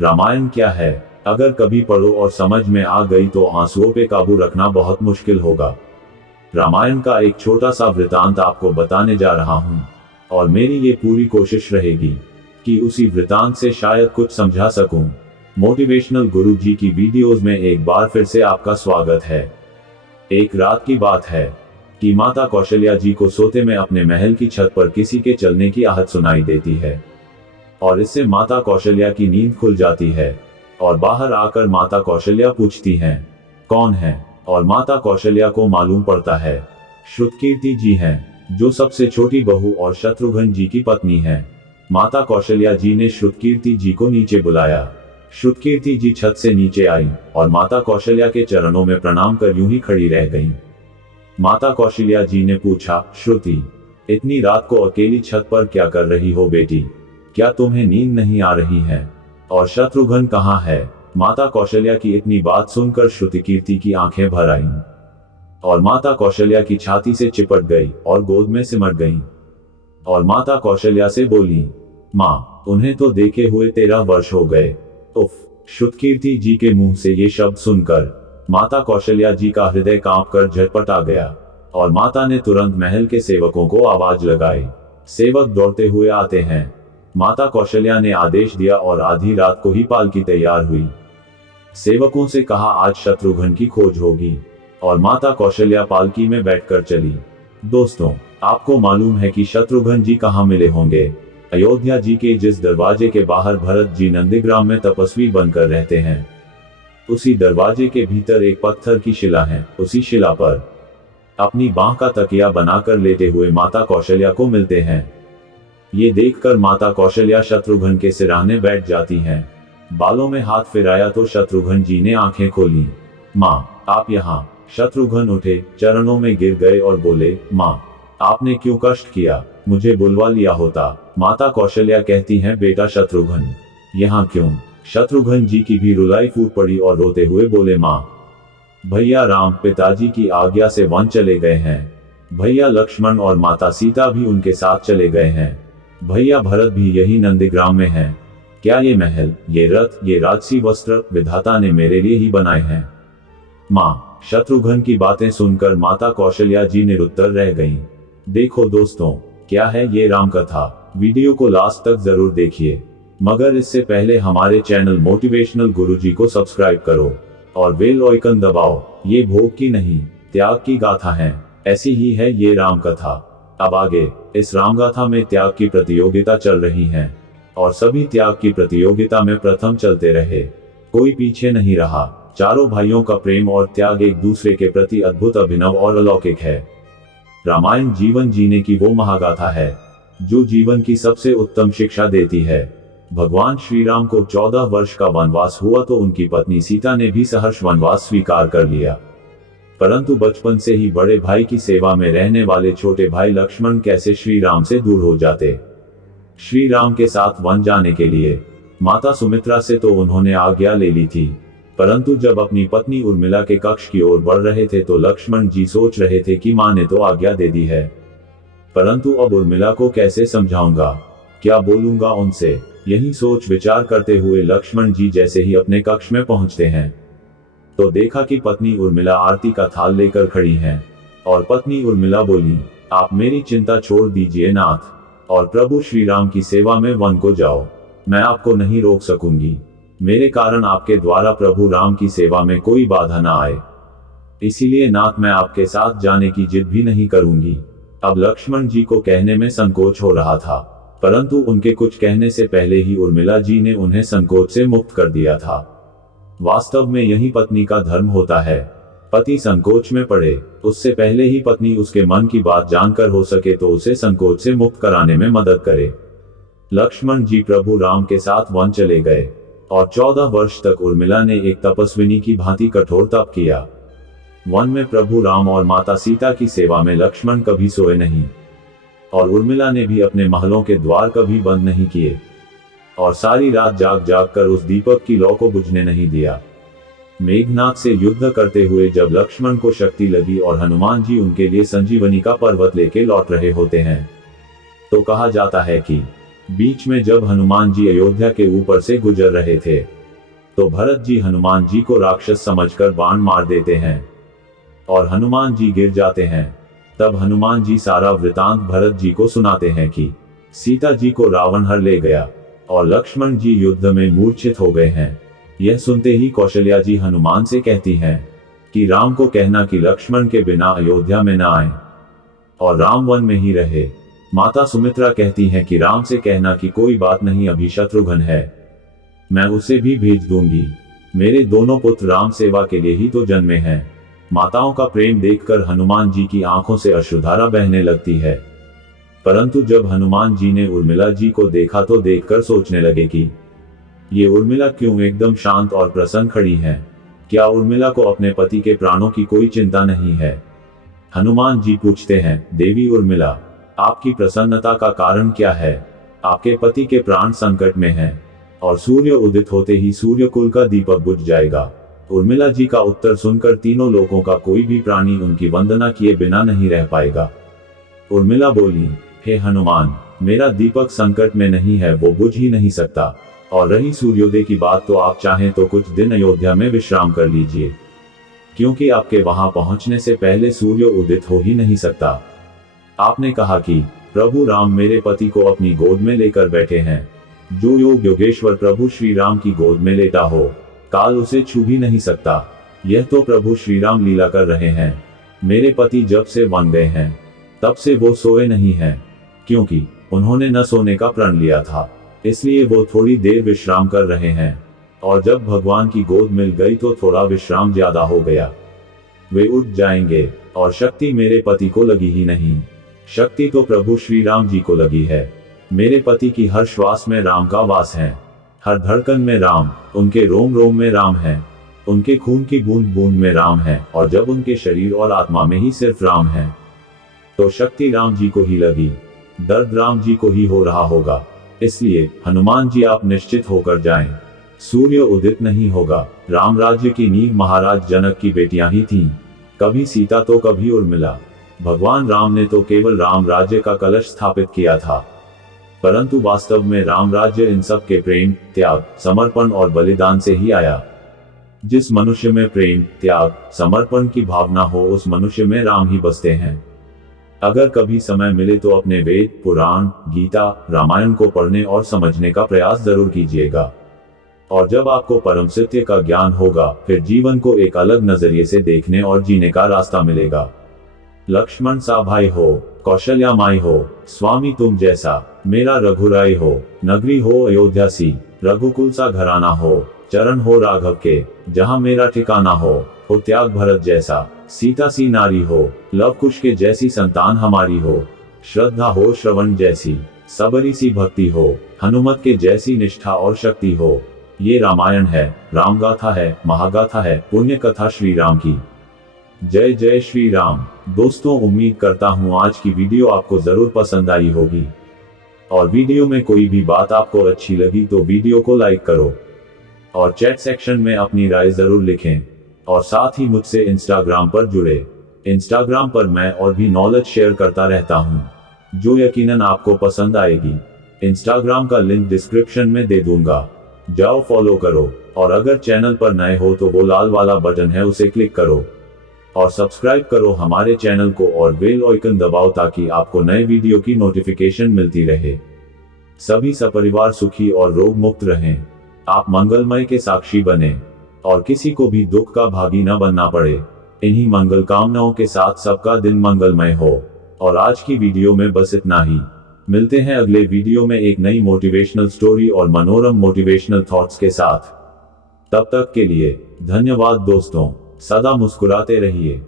रामायण क्या है? अगर कभी पढ़ो और समझ में आ गई तो आंसुओं पे काबू रखना बहुत मुश्किल होगा। रामायण का एक छोटा सा वृतांत आपको बताने जा रहा हूँ, और मेरी ये पूरी कोशिश रहेगी कि उसी वृतांत से शायद कुछ समझा सकूं। मोटिवेशनल गुरु जी की वीडियोस में एक बार फिर से आपका स्वागत है। एक रात की बात है कि माता कौशल्या जी को सोते में अपने महल की छत पर किसी के चलने की आहट सुनाई देती है, और इससे माता कौशल्या की नींद खुल जाती है। और बाहर आकर माता कौशल्या पूछती हैं, कौन है? और माता कौशल्या को मालूम पड़ता है श्रुतकीर्ति जी हैं, जो सबसे छोटी बहू और शत्रुघ्न जी की पत्नी है। माता कौशल्या जी ने श्रुतकीर्ति जी को नीचे बुलाया। श्रुतकीर्ति जी छत से नीचे आई और माता कौशल्या के चरणों में प्रणाम कर यूं ही खड़ी रह गईं। माता कौशल्या जी ने पूछा, श्रुति, इतनी रात को अकेली छत पर क्या कर रही हो बेटी? क्या तुम्हें नींद नहीं आ रही है? और शत्रुघ्न कहाँ है? माता कौशल्या की इतनी बात सुनकर श्रुतकीर्ति की आंखें भर आईं, और माता कौशल्या की छाती से चिपट गई और गोद में सिमट गईं। और माता कौशल्या से बोली, माँ, उन्हें तो देखे हुए 13 वर्ष हो गए। उफ! श्रुतकीर्ति जी के मुंह से ये शब्द सुनकर माता कौशल्या जी का हृदय कांपकर झटपट आ गया, और माता ने तुरंत महल के सेवकों को आवाज लगाई। सेवक दौड़ते हुए आते हैं। माता कौशल्या ने आदेश दिया और आधी रात को ही पालकी तैयार हुई। सेवकों से कहा, आज शत्रुघ्न की खोज होगी, और माता कौशल्या पालकी में बैठकर चली। दोस्तों, आपको मालूम है कि शत्रुघ्न जी कहाँ मिले होंगे? अयोध्या जी के जिस दरवाजे के बाहर भरत जी नंदीग्राम में तपस्वी बनकर रहते हैं, उसी दरवाजे के भीतर एक पत्थर की शिला है। उसी शिला पर अपनी बांह का तकिया बनाकर लेटे हुए माता कौशल्या को मिलते हैं। ये देखकर माता कौशल्या शत्रुघ्न के सिरहाने बैठ जाती हैं। बालों में हाथ फिराया तो शत्रुघ्न जी ने आंखें खोली। माँ, आप यहाँ? शत्रुघ्न उठे, चरणों में गिर गए और बोले, माँ, आपने क्यों कष्ट किया? मुझे बुलवा लिया होता। माता कौशल्या कहती हैं, बेटा शत्रुघ्न, यहाँ क्यों? शत्रुघ्न जी की भी रुलाई फूट पड़ी और रोते हुए बोले, माँ, भैया राम पिताजी की आज्ञा से वन चले गए हैं। भैया लक्ष्मण और माता सीता भी उनके साथ चले गए हैं। भैया भरत भी यही नंदीग्राम में हैं। क्या ये महल, ये रथ, ये राजसी वस्त्र विधाता ने मेरे लिए ही बनाए हैं? माँ, शत्रुघ्न की बातें सुनकर माता कौशल्या जी निरुत्तर रह गईं। देखो दोस्तों, क्या है ये राम कथा? वीडियो को लास्ट तक जरूर देखिए, मगर इससे पहले हमारे चैनल मोटिवेशनल गुरुजी को सब्सक्राइब करो और बेल आइकन दबाओ। ये भोग की नहीं, त्याग की गाथा है। ऐसी ही है ये राम कथा। अब आगे इस रामगाथा में त्याग की प्रतियोगिता चल रही है, और सभी त्याग की प्रतियोगिता में प्रथम चलते रहे, कोई पीछे नहीं रहा। चारों भाइयों का प्रेम और त्याग एक दूसरे के प्रति अद्भुत, अभिनव और अलौकिक है। रामायण जीवन जीने की वो महागाथा है जो जीवन की सबसे उत्तम शिक्षा देती है। भगवान श्री राम को 14 वर्ष का वनवास हुआ तो उनकी पत्नी सीता ने भी सहर्ष वनवास स्वीकार कर लिया, परंतु बचपन से ही बड़े भाई की सेवा में रहने वाले छोटे भाई लक्ष्मण कैसे श्री राम से दूर हो जाते। श्री राम के साथ वन जाने के लिए माता सुमित्रा से तो उन्होंने आज्ञा ले ली थी, परंतु जब अपनी पत्नी उर्मिला के कक्ष की ओर बढ़ रहे थे तो लक्ष्मण जी सोच रहे थे कि मां ने तो आज्ञा दे दी है, परंतु अब उर्मिला को कैसे समझाऊंगा, क्या बोलूंगा उनसे? यही सोच विचार करते हुए लक्ष्मण जी जैसे ही अपने कक्ष में पहुंचते हैं तो देखा कि पत्नी उर्मिला आरती का थाल लेकर खड़ी हैं, और पत्नी उर्मिला बोली, आप मेरी चिंता छोड़ दीजिए नाथ, और प्रभु श्री राम की सेवा में वन को जाओ। मैं आपको नहीं रोक सकूंगी। मेरे कारण आपके द्वारा प्रभु राम की सेवा में कोई बाधा ना आए, इसीलिए नाथ मैं आपके साथ जाने की जिद भी नहीं करूंगी। अब लक्ष्मण जी को कहने में संकोच हो रहा था, परंतु उनके कुछ कहने से पहले ही उर्मिला जी ने उन्हें संकोच से मुक्त कर दिया था। वास्तव में यही पत्नी का धर्म होता है। पति संकोच में पड़े उससे पहले ही पत्नी उसके मन की बात जानकर हो सके तो उसे संकोच से मुक्त कराने में मदद करे। लक्ष्मण जी प्रभु राम के साथ वन चले गए, और 14 वर्ष तक उर्मिला ने एक तपस्विनी की भांति कठोर तप किया। वन में प्रभु राम और माता सीता की सेवा में लक्ष्मण कभी सोए नहीं, और उर्मिला ने भी अपने महलों के द्वार कभी बंद नहीं किए, और सारी रात जाग जाग कर उस दीपक की लौ को बुझने नहीं दिया। मेघनाथ से युद्ध करते हुए जब लक्ष्मण को शक्ति लगी और हनुमान जी उनके लिए संजीवनी का पर्वत लेके लौट रहे होते हैं, तो कहा जाता है कि बीच में जब हनुमान जी अयोध्या के ऊपर से गुजर रहे थे तो भरत जी हनुमान जी को राक्षस समझकर बाण मार देते हैं और हनुमान जी गिर जाते हैं। तब हनुमान जी सारा वृतांत भरत जी को सुनाते हैं कि सीता जी को रावण हर ले गया और लक्ष्मण जी युद्ध में मूर्छित हो गए हैं। यह सुनते ही कौशल्या जी हनुमान से कहती हैं कि राम को कहना कि लक्ष्मण के बिना अयोध्या में न आए और राम वन में ही रहे। माता सुमित्रा कहती हैं कि राम से कहना कि कोई बात नहीं, अभी शत्रुघ्न है, मैं उसे भी भेज दूंगी। मेरे दोनों पुत्र राम सेवा के लिए ही तो जन्मे हैं। माताओं का प्रेम देखकर हनुमान जी की आंखों से अश्रुधारा बहने लगती है। परंतु जब हनुमान जी ने उर्मिला जी को देखा तो देखकर सोचने लगे कि ये उर्मिला क्यों एकदम शांत और प्रसन्न खड़ी हैं? क्या उर्मिला को अपने पति के प्राणों की कोई चिंता नहीं है? हनुमान जी पूछते हैं, देवी उर्मिला, आपकी प्रसन्नता का कारण क्या है? आपके पति के प्राण संकट में हैं और सूर्य उदित होते ही सूर्य कुल का दीपक बुझ जाएगा। उर्मिला जी का उत्तर सुनकर तीनों लोकों का कोई भी प्राणी उनकी वंदना किए बिना नहीं रह पाएगा। उर्मिला बोली, हे हनुमान, मेरा दीपक संकट में नहीं है, वो बुझ ही नहीं सकता। और रही सूर्योदय की बात, तो आप चाहें तो कुछ दिन अयोध्या में विश्राम कर लीजिए, क्योंकि आपके वहां पहुंचने से पहले सूर्य उदित हो ही नहीं सकता। आपने कहा कि प्रभु राम मेरे पति को अपनी गोद में लेकर बैठे हैं। जो योग योगेश्वर प्रभु श्री राम की गोद में लेटा हो, काल उसे छू भी नहीं सकता। यह तो प्रभु श्री राम लीला कर रहे हैं। मेरे पति जब से वन गए हैं तब से वो सोए नहीं हैं, क्योंकि उन्होंने न सोने का प्रण लिया था, इसलिए वो थोड़ी देर विश्राम कर रहे हैं। और जब भगवान की गोद मिल गई तो थोड़ा विश्राम ज्यादा हो गया। वे उठ जाएंगे और शक्ति मेरे पति को लगी ही नहीं। शक्ति तो प्रभु श्री राम जी को लगी है। मेरे पति की हर श्वास में राम का वास है, हर धड़कन में राम, उनके रोम रोम में राम है, उनके खून की बूंद बूंद में राम है। और जब उनके शरीर और आत्मा में ही सिर्फ राम है तो शक्ति राम जी को ही लगी, दर्द राम जी को ही हो रहा होगा। इसलिए हनुमान जी आप निश्चित होकर जाएं, सूर्य उदित नहीं होगा। राम राज्य की नींव महाराज जनक की बेटियां ही थीं, कभी सीता तो कभी उर्मिला। भगवान राम ने तो केवल राम राज्य का कलश स्थापित किया था, परंतु वास्तव में राम राज्य इन सब के प्रेम, त्याग, समर्पण और बलिदान से ही आया। जिस मनुष्य में प्रेम, त्याग, समर्पण की भावना हो, उस मनुष्य में राम ही बसते हैं। अगर कभी समय मिले तो अपने वेद, पुराण, गीता, रामायण को पढ़ने और समझने का प्रयास जरूर कीजिएगा। और जब आपको परम सत्य का ज्ञान होगा, फिर जीवन को एक अलग नजरिए से देखने और जीने का रास्ता मिलेगा। लक्ष्मण सा भाई हो, कौशल्या माई हो, स्वामी तुम जैसा मेरा रघुराई हो, नगरी हो अयोध्या सी, रघुकुल सा घराना हो, चरण हो राघव के, जहाँ मेरा ठिकाना हो त्याग भरत जैसा, सीता सी नारी हो, लव कुश के जैसी संतान हमारी हो, श्रद्धा हो श्रवण जैसी, सबरी सी भक्ति हो, हनुमत के जैसी निष्ठा और शक्ति हो। ये रामायण है, रामगाथा है, महागाथा है, पुण्य कथा श्री राम की। जय जय श्री राम। दोस्तों, उम्मीद करता हूँ आज की वीडियो आपको जरूर पसंद आई होगी और वीडियो में कोई भी बात आपको अच्छी लगी तो वीडियो को लाइक करो और चैट सेक्शन में अपनी राय जरूर लिखें और साथ ही मुझसे इंस्टाग्राम पर जुड़े। इंस्टाग्राम पर मैं और भी नॉलेज शेयर करता रहता हूँ, जो यकीनन आपको पसंद आएगी। इंस्टाग्राम का लिंक डिस्क्रिप्शन में दे दूंगा, जाओ फॉलो करो। और अगर चैनल पर नए हो तो वो लाल वाला बटन है, उसे क्लिक करो और सब्सक्राइब करो हमारे चैनल को और बेल आइकन दबाओ ताकि आपको नए वीडियो की नोटिफिकेशन मिलती रहे। सभी सपरिवार सुखी और रोग मुक्त रहें, आप मंगलमय के साक्षी बने और किसी को भी दुख का भागी न बनना पड़े। इन्हीं मंगल कामनाओं के साथ सबका दिन मंगलमय हो। और आज की वीडियो में बस इतना ही। मिलते हैं अगले वीडियो में एक नई मोटिवेशनल स्टोरी और मनोरम मोटिवेशनल थॉट्स के साथ। तब तक के लिए धन्यवाद दोस्तों, सदा मुस्कुराते रहिए।